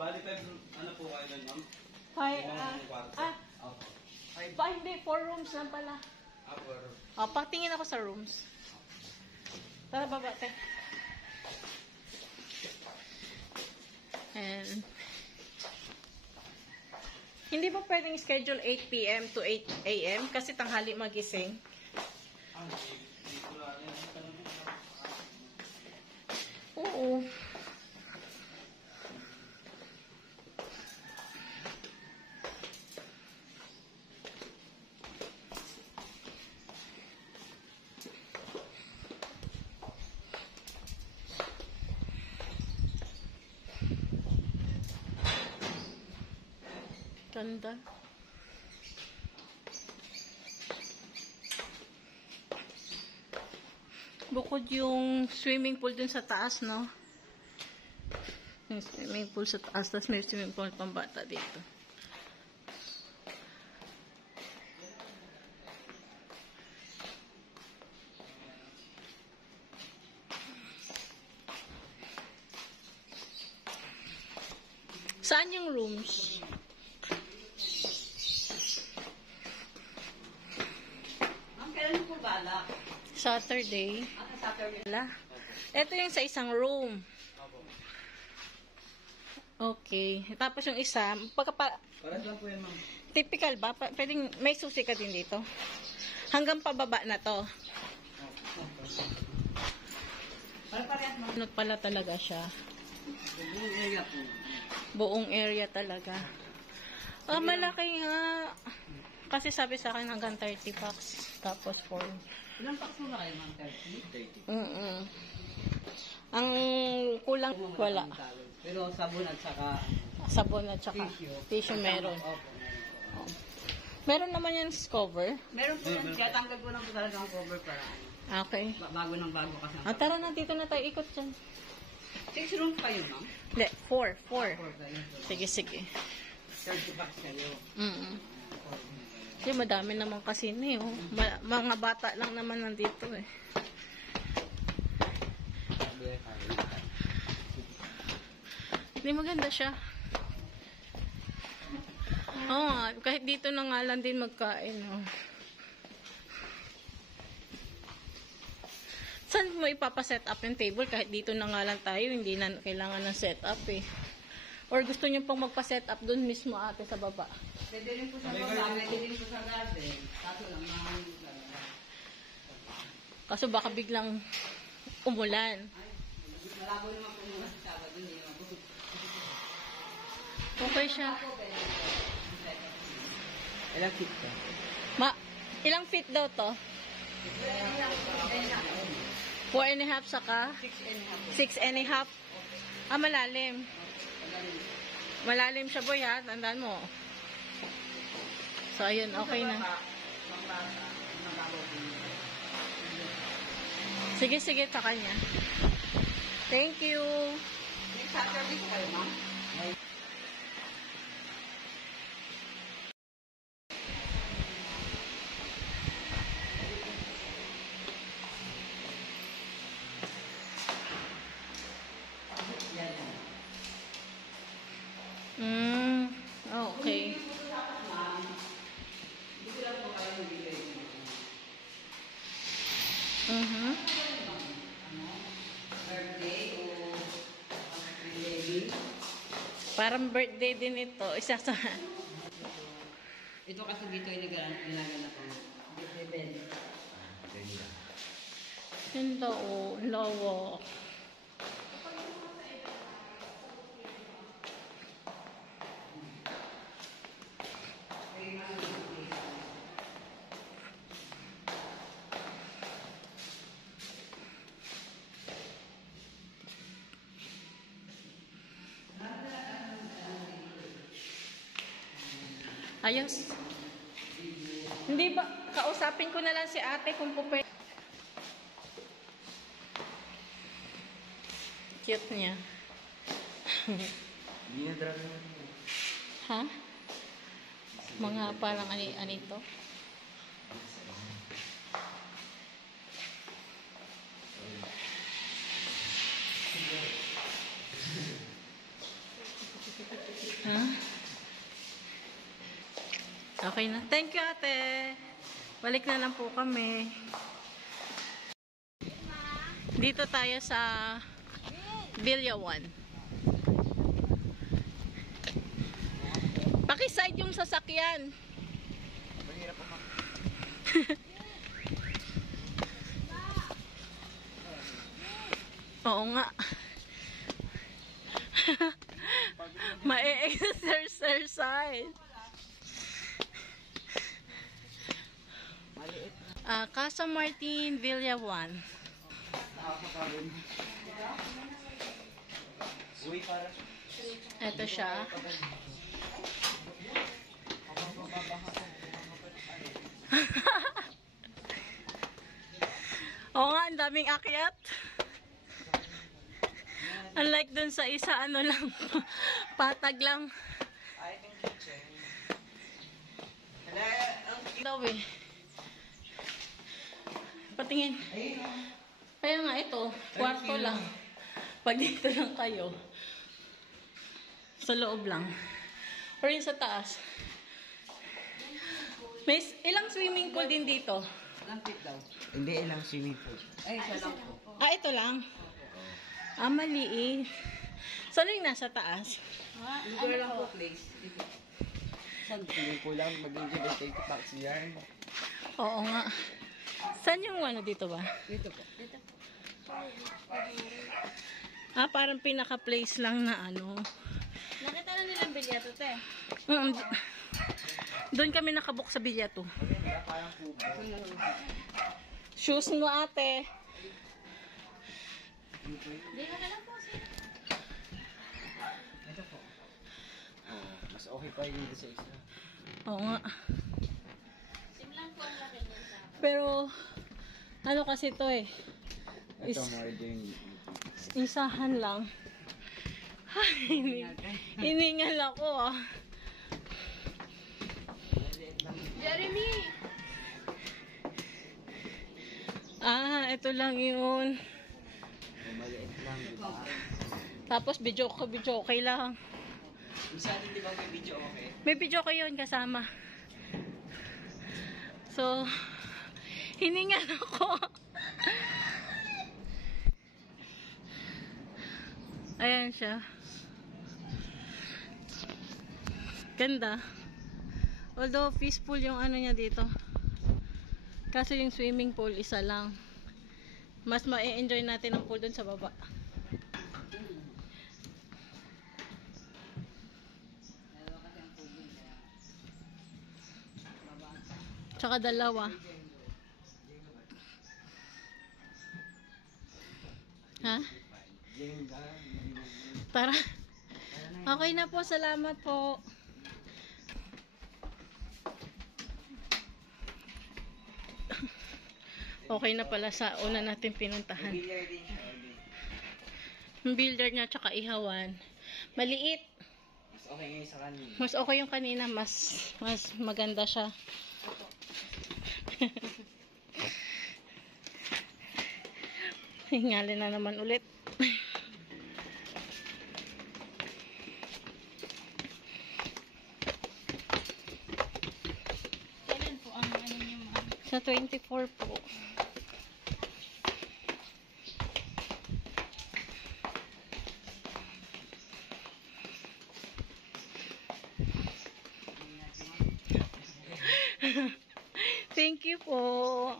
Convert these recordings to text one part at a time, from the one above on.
Bali, ano po kayo nun, ma'am? Hi, Opo. hindi, 4 rooms lang pala. Patingin ako sa rooms. Tara, baba, te. And, hindi ba pwedeng schedule 8 p.m. to 8 a.m. kasi tanghali magising? Oo. Ganda. Bukod yung swimming pool dun sa taas, no? Yung swimming pool sa taas, tapos may swimming pool pang bata dito. Saan yung rooms? Kailan po bala? Saturday. Saturday. Ito yung sa isang room. Okay. Tapos yung isa, Paras lang po yan, ma'am. typical ba? Pwedeng may susi ka din dito. Hanggang pababa na to. Parehas mo. Ano pala talaga siya? Buong area po. Buong area talaga. Malaki nga. Kasi sabi sa akin hanggang 30 packs. Tapos 4. Ilang packs mo na kayo, ma'am? 30? 30. Ang kulang, wala. Pero sabon at saka Sabon at saka tissue meron. Opo. Meron naman yan cover. Meron po yan. Kaya tanggal ko lang po talaga ang cover para Okay. bago ng bago kasi. Tara na, dito na tayo ikot dyan. 6 rooms kayo, ma'am? Hindi, 4. 4 kayo. Sige, sige. 30 packs kayo. Kasi madami naman kasi na oh. Mga bata lang naman nandito eh. Hindi, maganda siya. Oo nga, kahit dito na nga lang din magkain. Oh. Saan mo ipapaset up yung table? Kahit dito na nga lang tayo, hindi na kailangan ng set up eh. Or gusto nyo pang magpa-set up doon mismo ate sa baba? Pwede rin po sa baba, pwede rin po sa garden. Kaso lang, Kaso baka biglang umulan. malabo naman po yung masasaba doon. Okay siya. Ilang feet ka? Ilang feet daw to? 4.5 saka? 6.5. Malalim. Malalim siya boy ha. Tandaan mo. So ayun, okay na. Sige, sige sa kanya. Thank you. Next Saturday kayo, ma'am? Okay. Birthday o baby? Parang birthday din ito. Isa sa... Ito kasi dito yung nilaganap ko. Birthday bell. Ganda o. Lawak. Ayos. Hindi ba, kausapin ko na lang si ate kung pupwede. Cute niya. Hindi na drag naman. Ha? Mga parang anito. Okay na. Thank you, ate. Balik na lang po kami. Dito tayo sa Villa 1. Pakiside yung sasakyan. Mahirap po, ma'am. Oo nga. Ma-exercise. Casa Martin, Villa 1. Nakakapagod. Uy, para. Ito siya. Oo nga, ang daming akyat. Unlike dun sa isa, ano lang, patag lang. I think kitchen. Daw eh. Patingin. Kaya nga ito, kwarto lang. Pag dito lang kayo, sa loob lang. Or yun sa taas. May ilang swimming pool din dito? Lampit daw. Hindi ilang swimming pool. Ay, isa lang po. Ah, ito lang. Ah, maliit. Saan yung nasa taas? Dito lang po, place. Dito. Swimming pool lang, mag-enjoy the state parks yarn. Oo nga. Saan yung ano dito ba? Dito po. Dito. Ah, parang pinaka-place lang na ano. Nakita na nilang bilyato, te. Doon kami nakabook sa bilyato. Parang kubo. Shoes mo, ate. Hindi ka na lang po, sir. Ito po. Oh, mas okay pa yun sa isa. Oo nga. Sim lang po ang laki niya sa akin. Pero, ano kasi to eh. Ito more din. Isahan lang. Ay, hiningal ako ah. Jeremy! Ah, ito lang yun. Maliit lang, di ba? Tapos video okay lang. Isa din, di ba may video okay? May video ko yun kasama. So, hiningal ako. Ayan siya. Ganda. Although peaceful yung ano niya dito. Kaso yung swimming pool isa lang. Mas ma-enjoy natin ang pool dun sa baba. Tsaka dalawa. Ha? Tara. Okay na po. Salamat po. Okay na pala sa una natin pinuntahan. Billiard din siya. Yung builder niya tsaka ihawan. Maliit. Mas okay ngayon sa kanina. Mas okay yung kanina. Mas maganda siya. Hingalin na naman ulit. Kailan po ang ano niyo, ma'am? Sa 24 po. Thank you po.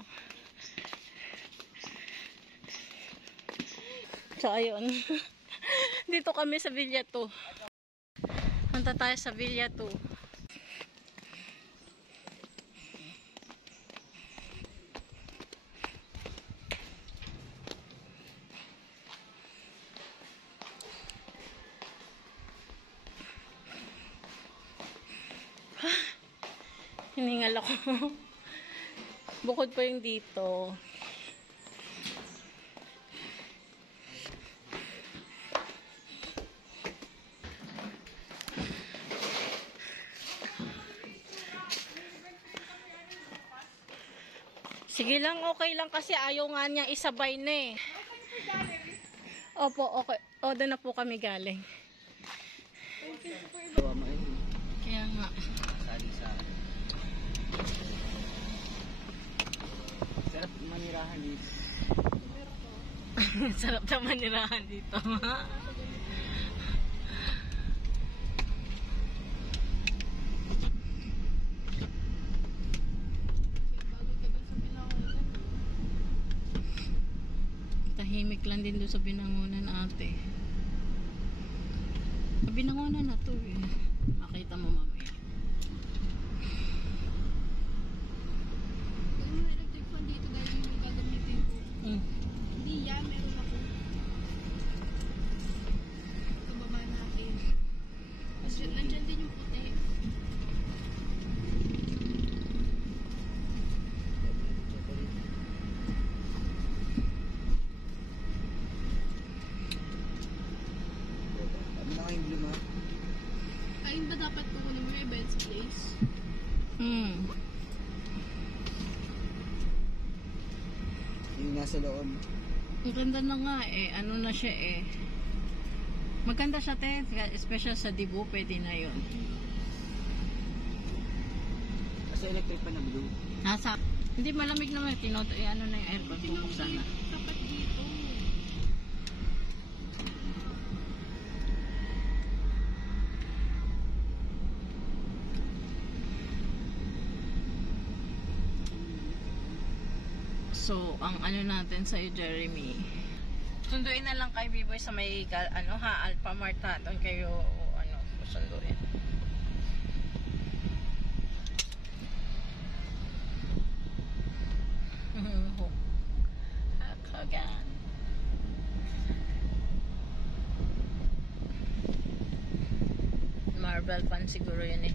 So, ayun. Dito kami sa Villa 2. Punta tayo sa Villa 2. Hiningal ako. Bukod pa yung dito. Sige lang, okay lang kasi ayaw nga niya isabay na eh. Opo, okay. O, doon na po kami galing. Gawa mo yun. Kaya nga. Sali sa... Sarap manirahan dito. Sarap naman nirahan dito. Tahimik lang din doon sa Binangonan, ate. Sa Binangonan na to eh. Makita mo mamaya. Yung electric fan dito dahil yung gagamitin ko. Hindi yan, meron ako. Kababa natin. Nandyan din yung puti. Ano na kayong blue, ma? Ayun ba dapat kukunin mo yung Ben's place? Yung nasa loob. Ang ganda na nga eh. Ano na siya eh. Maganda siya, te. Special sa Dibu, pwede na yun. Kasi electric pa na blue. Nasa, hindi malamig naman. Ano na yung aircon. Bubuksan na. Tapat dito. So, ang ano natin sa'yo, Jeremy. Sunduin na lang kay B-Boy sa may, ano ha, Alphamart ha. Doon kayo, ano, susunduin. Hakogan. Marble pan siguro yun eh.